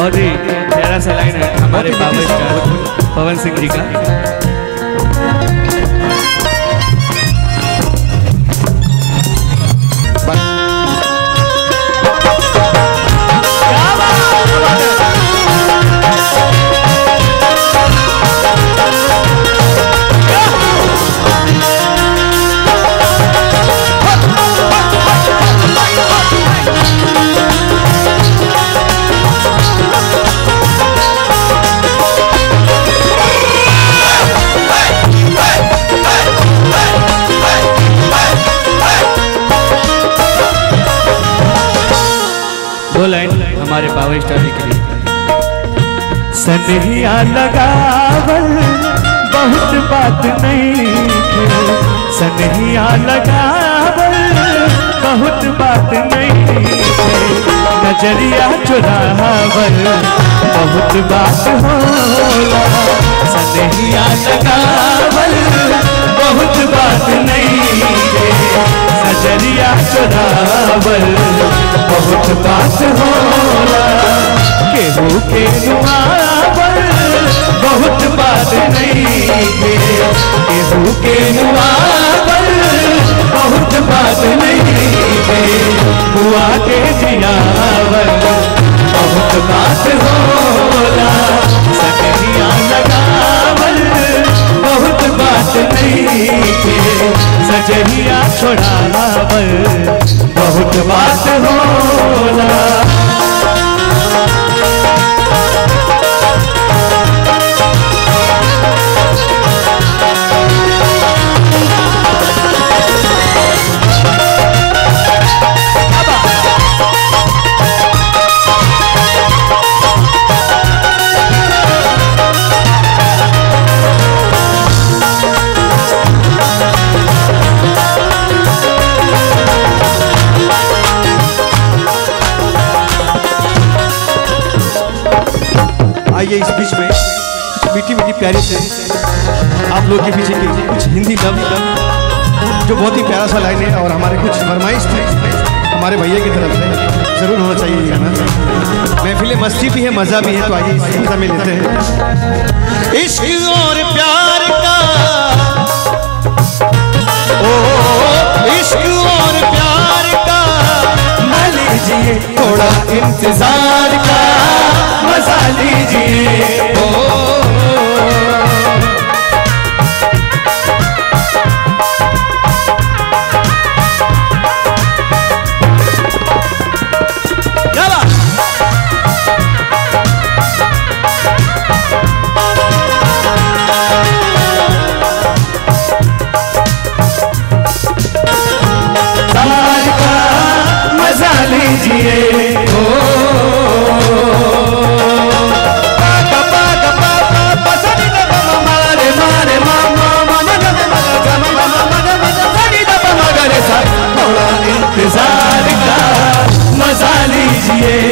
बहुत ही प्यारा सा लाइन है हमारे पावर स्टार पवन सिंह जी का। दो लाइन हमारे पावर स्टार जी के लिए। सनहिया लगावल बहुत बात नहीं, सनहिया लगावल बहुत बात नहीं, नजरिया चुरावल बहुत बात होला। सनहिया लगावल बहुत बात नहीं, नजरिया चुरावल बहुत बात होला। केहू के नुआवल बहुत बात नहीं, केहू के नुआवल बहुत बात नहीं, बुआ के जियावल बहुत बात होला। सनहिया लगावल बहुत बात नहीं, सजहिया छोड़ावल बहुत बात होला। आइए इस बीच में कुछ मीठी मीठी प्यारी से आप लोग के पीछे की कुछ हिंदी लव जो बहुत ही प्यारा सा लाइन है और हमारे कुछ फरमाइश थे हमारे भैया की तरफ से जरूर होना चाहिए ये गाना। महफिल मस्ती भी है, मजा भी है, तो आइए इस मजा में लेते हैं। इश्क और प्यार का ओ इश्क और प्यार का न लीजिए थोड़ा इंतजार का मजा लीजिए। मजा लीजिए इंतजार का मजा लीजिए।